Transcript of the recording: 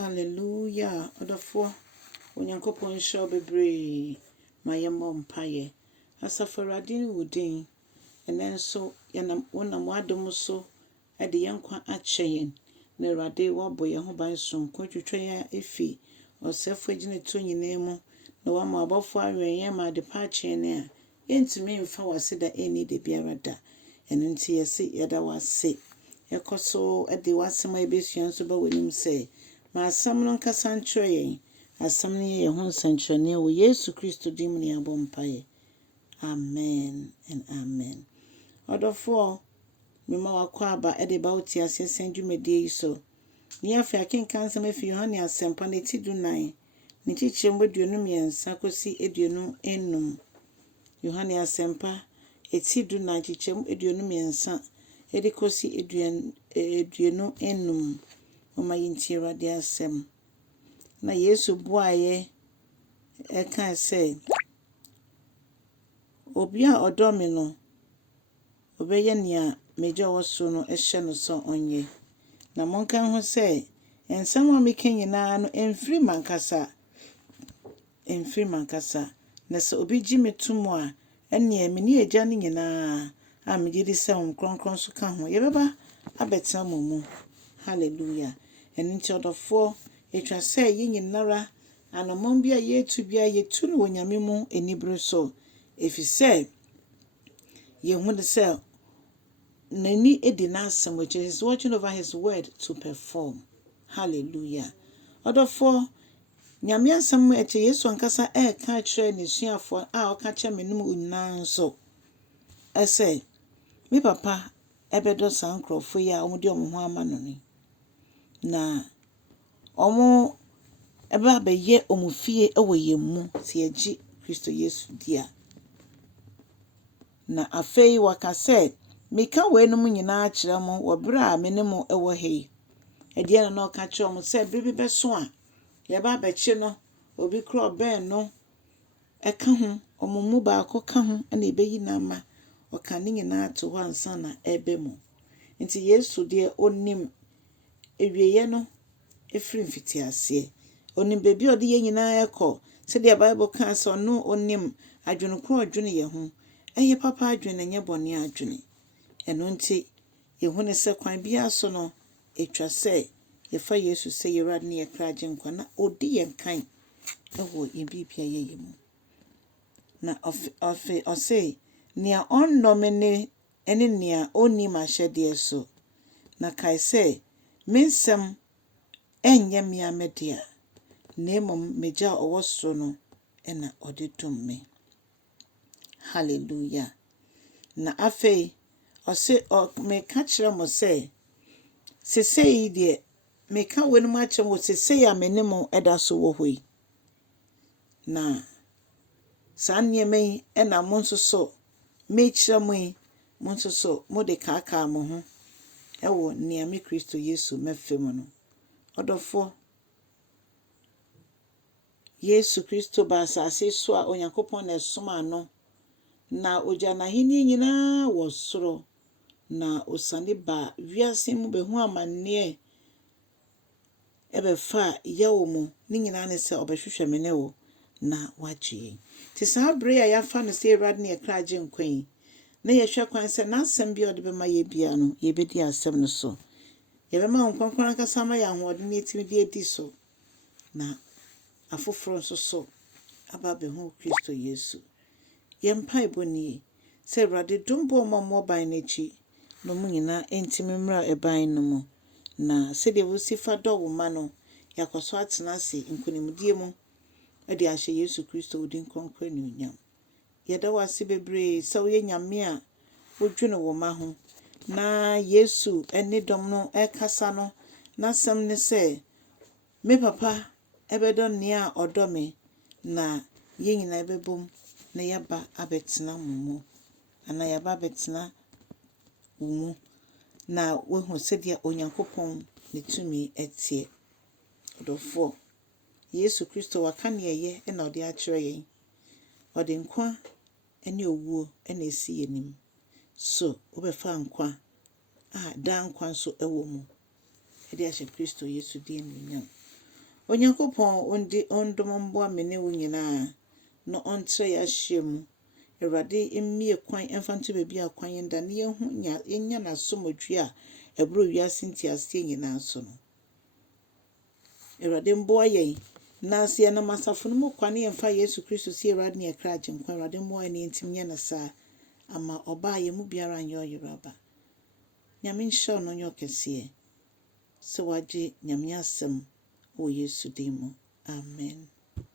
Hallelujah. Odafo. Onyankopon show bebre. Mayemo mpaye. Asafaradin wudin. Enenso yanam wonam wadom so ede yankwa acheyen. Na rade wabo ye ho ban so kwatwetwe ya efi. Osefo gine to nyinemu. Na wama abofo awen ye ma de pa chene a. Yentimi mfa waseda eni de biara da. Eno nti yesi yeda wase. Ekoso ede wasema ebesua so ba wenim se. Ma asam no nkasa nkyerɛ yɛn asam no yɛ ho nsɛnkyerɛnne wɔ Yesu Kristo dim ne abɔ mpae. Amen and amen. Ɔdɔfoɔ mema wakɔ aba ɛde ba uti asɛsɛn dwumadie yi so. Ni afa akenkan nsɛm afi Yohane asɛmpa ne ti du 9 ne kyikyerɛ mboduonu mmiɛnsa kosi eduonu enum. Yohane asɛmpa eti du 9 kyikyerɛ eduonu mmiɛnsa edi kosi eduonu enum. Oma yinti Awurade asɛm. Na Yesu boaye eka sɛ obi a ɔdɔ me no obɛyɛ nea megya wɔ so no ɛhyɛ no so onye. Na monka ho sɛ ensɛm a meka nyinaa no emfiri mankasa. Na sɛ obi gye me to mu a ɛnea me ne agya no nyinaa a megye di sɛ kronkron so ka ho yɛbɛba abɛtena mo mu. Hallelujah. Eno nti ɔdɔfoɔ etwa sɛ ye nyinara anomon bia yetu bia yetu no wonyame mu enibere so efi sɛ ye hu de sɛ nani edi na asɛm which is watching over his word to perform. Hallelujah. Ɔdɔfoɔ nyame asɛm eche Yesu ankasa ka kyerɛ ne suafo a ɔka kyerɛ me num nyinaa nso ɛsɛ me papa ɛbɛdɔ saa nkrɔfo yi a ɔmo de ɔmo ho ama no ni. Na omo eba beye omufie ewo yemu ti agi Kristo Yesu dia. Na afei waka se meka wenum nyina kyerɛ mo wo bere a me ne mo ewo hei. Ɛdeɛ na ɔka kyerɛ mo se bere bi beso a ye ba bɛkye no obi kro ben no ɛka ho ɔmo mu baako ka ho na ebeyi na ama ɔka ne nyina to hɔ ansa na ebe mu. Nti Yesu de onim ewieye no efiri mfiti ase. Onim bebi ode ye nyina ekọ. Se the Bible kan so no onim adwene kro adwene ye ho. Eye papa adwene nye bone adwene. Eno nti ye hu ne se kwan bia so no etwa se ye fa Yesu se ye rad ne ye kraje nkwa na odi ye kan ewo ye bibia ye mu. Na ose nea onnome ne ene nea oni ma hyede so. Na kai se mensem enye me amedia na emom megya owo soro no ena ode dum me. Hallelujah. Na afei ose me ka kyerɛ mo se sesei de me ka wenum akyerɛ mo sesei a me ne mo eda so wo hoi. Na saa nneɛma yi ena mo nso so me kyerɛ mo yi mo nso so mo de kaka mo ho ewo nea me Kristo Yesu mefem no. Odofo Yesu Kristo ba asase so a Onyankopon na esoma no na ogya na hini nyina wo soro na osane ba wiase mu behu amanne ebefa yawo mu ni nyina ne se obehwehwe me ne wo na wagye. Ti saa bre ya yafa no se Awurade ne kraje nkwan na ye hwe kwan se na asɛm bia ode be ma ye bia no ye bedi asɛm no so. Ye be ma nkwankwan kasa ma ya hoɔde ne etimi de edi so. Na afoforo nso so aba behu Kristo Yesu. Ye mpa iboni se Awurade dombo mo ban n'echi no mu nyina entimi mra eban no mu. Na se de wosifa dɔ wo ma no yakoso atena se nkonimdie mu ade ahye Yesu Kristo odin konkre ne onyam. Ye da wase bebre se wo ye nyame a wodwene wo ma ho. Na Yesu ene dom no ekasa no na sem ne se me papa ebedo nea odo me na ye nyina ebebom na yaba abetena mu ana yaba abetena mu na wehu se dia Onyankopon ne tumi etie. Odofo Yesu Kristo waka ne ye na ode akyerɛ yen. Ode nkwa ene owuo ene esi yenim. So obefa nkwa da nkwa so ewo mu. Ede ahye Kristo Yesu di enyam. Onyankopɔn ondom mboa me ne wo nyinaa na ɔntrɛ yɛ ahyia mu. Awurade mmie kwan emfanto bebi a kwan yenda ne yenya na somodwe a ebro wiase ntiaseɛ nyinaa so no. Awurade mboa yɛn na se na masafo no mu kwan yɛmfa Yesu Kristo si Awurade ne yɛkra agye nkwa. Awurade mboa yɛn ntim nyɛ na saa ama ɔbaa yɛ mu biara anyɛ ɔyeraba. Nyame nhyɛ no nyɛ ɔkɛseɛ. Sɛ wagye nyame asɛm o Yesu din mu. Amen.